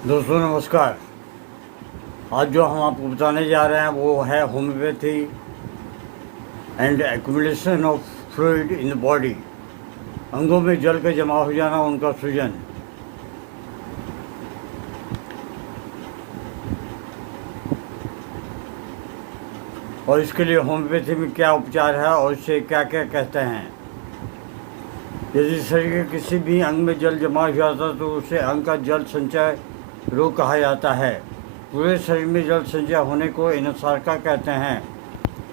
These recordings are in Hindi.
दोस्तों नमस्कार। आज जो हम आपको बताने जा रहे हैं वो है homeopathy and accumulation of fluid in the body. अंगों में जल का जमा हो जाना, उनका सूजन। और इसके लिए होम्योपैथी में क्या उपचार है और इससे क्या क्या कहते हैं। यदि शरीर के किसी भी अंग में जल जमा हो जाता है तो उसे अंग का जल संचय रोग कहा जाता है। पूरे शरीर में जल संचय होने को इनसार्का कहते हैं।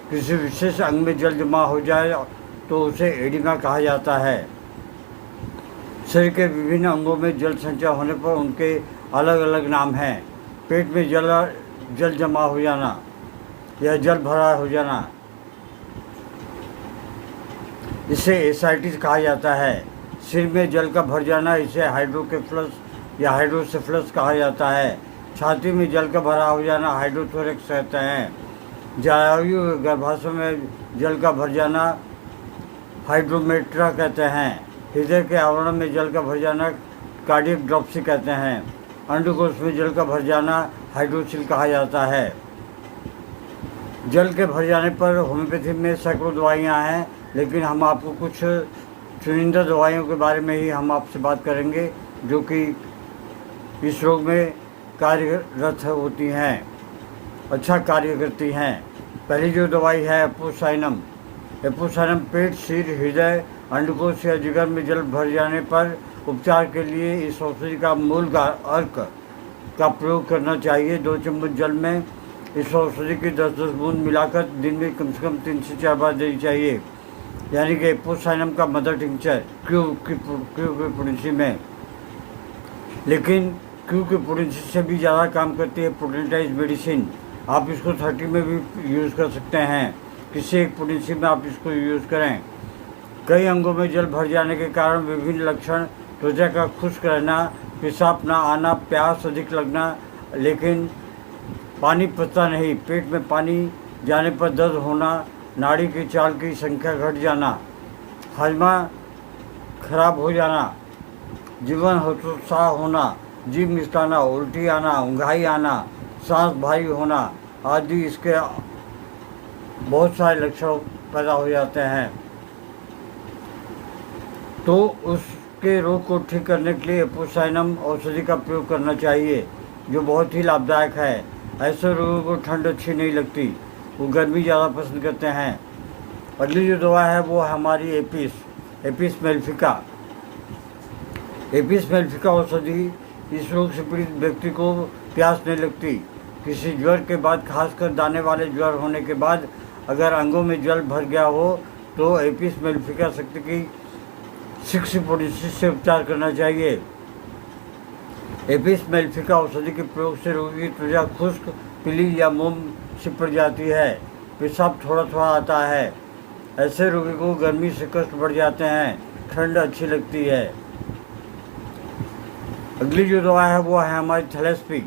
किसी विशेष अंग में जल जमा हो जाए तो उसे एडिमा कहा जाता है। शरीर के विभिन्न अंगों में जल संचय होने पर उनके अलग अलग नाम हैं। पेट में जल जमा हो जाना या जल भरा हो जाना, इसे एसाइटिस कहा जाता है। सिर में जल का भर जाना, इसे हाइड्रोकेफलस या हाइड्रोसेफलस कहा जाता है। छाती में जल का भरा हो जाना हाइड्रोथोरेक्स कहते हैं। जरायु गर्भाशय में जल का भर जाना हाइड्रोमेट्रा कहते हैं। हृदय के आवरण में जल का भर जाना कार्डियक ड्रॉप्सी कहते हैं। अंडकोश में जल का भर जाना हाइड्रोसिल कहा जाता है। जल के भर जाने पर होम्योपैथी में सैकड़ों दवाइयाँ हैं, लेकिन हम आपको कुछ चुनिंदा दवाइयों के बारे में ही हम आपसे बात करेंगे जो कि इस रोग में कार्यरत होती हैं, अच्छा कार्य करती हैं। पहली जो दवाई है एपोसाइनम। एपोसाइनम पेट, सिर, हृदय, अंडकोश या जिगर में जल भर जाने पर उपचार के लिए इस औषधि का मूल अर्क का प्रयोग करना चाहिए। 2 चम्मच जल में इस औषधि की 10-10 बूंद मिलाकर दिन में कम से कम 3 से 4 बार देनी चाहिए, यानी कि एपोसाइनम का मदर टिंचर क्यू की पोटेंसी में। लेकिन क्यू की पोटेंसी से भी ज़्यादा काम करती है प्रोटेंटाइज मेडिसिन। आप इसको 30 में भी यूज़ कर सकते हैं। किसी एक पोटेंसी में आप इसको यूज़ करें। कई अंगों में जल भर जाने के कारण विभिन्न लक्षण: त्वचा का खुश्क रहना, पेशाब ना आना, प्यास अधिक लगना लेकिन पानी पचता नहीं, पेट में पानी जाने पर दर्द होना, नाड़ी की चाल की संख्या घट जाना, हाजमा खराब हो जाना, जीवन हतोत्साह होना, जीभ मिचलाना, उल्टी आना, ऊँघाई आना, सांस भारी होना आदि इसके बहुत सारे लक्षण पैदा हो जाते हैं। तो उसके रोग को ठीक करने के लिए एपोसाइनम औषधि का प्रयोग करना चाहिए, जो बहुत ही लाभदायक है। ऐसे लोगों को ठंड अच्छी नहीं लगती, वो गर्मी ज़्यादा पसंद करते हैं। अगली जो दवा है वो हमारी एपिस मेलिफिका। एपिस मेलिफिका औषधि इस रोग से पीड़ित व्यक्ति को प्यास नहीं लगती। किसी ज्वर के बाद, खासकर दाने वाले ज्वर होने के बाद अगर अंगों में जल भर गया हो तो एपिस मेलिफिका शक्ति की 6 पोटेंसी से उपचार करना चाहिए। एपिस मेलिफिका औषधि के प्रयोग से रोगी की त्वचा खुश्क, पीली या मोम से पड़ जाती है। पेशाब थोड़ा थोड़ा आता है। ऐसे रोगी को गर्मी से कष्ट बढ़ जाते हैं, ठंड अच्छी लगती है। अगली जो दवा है वो है हमारी थैलेस्पी।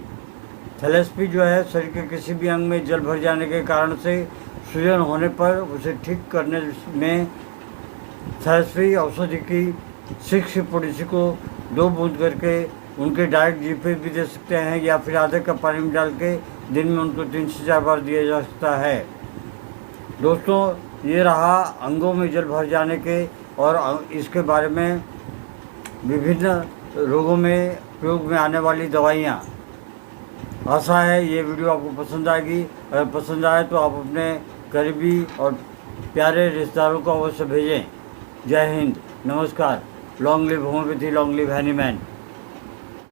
थैलेस्पी जो है शरीर के किसी भी अंग में जल भर जाने के कारण से सूजन होने पर उसे ठीक करने में थैलेस्पी औषधि की 6 पोटेंसी को 2 बूंद करके उनके डायरेक्ट जीभ पे भी दे सकते हैं या फिर आधे कप पानी में डाल के दिन में उनको 3 से 4 बार दिया जा सकता है। दोस्तों, ये रहा अंगों में जल भर जाने के और इसके बारे में विभिन्न रोगों में प्रयोग में आने वाली दवाइयाँ। आशा है ये वीडियो आपको पसंद आएगी। अगर पसंद आए तो आप अपने करीबी और प्यारे रिश्तेदारों को अवश्य भेजें। जय हिंद, नमस्कार। Long live homeopathy, long live Hahnemann.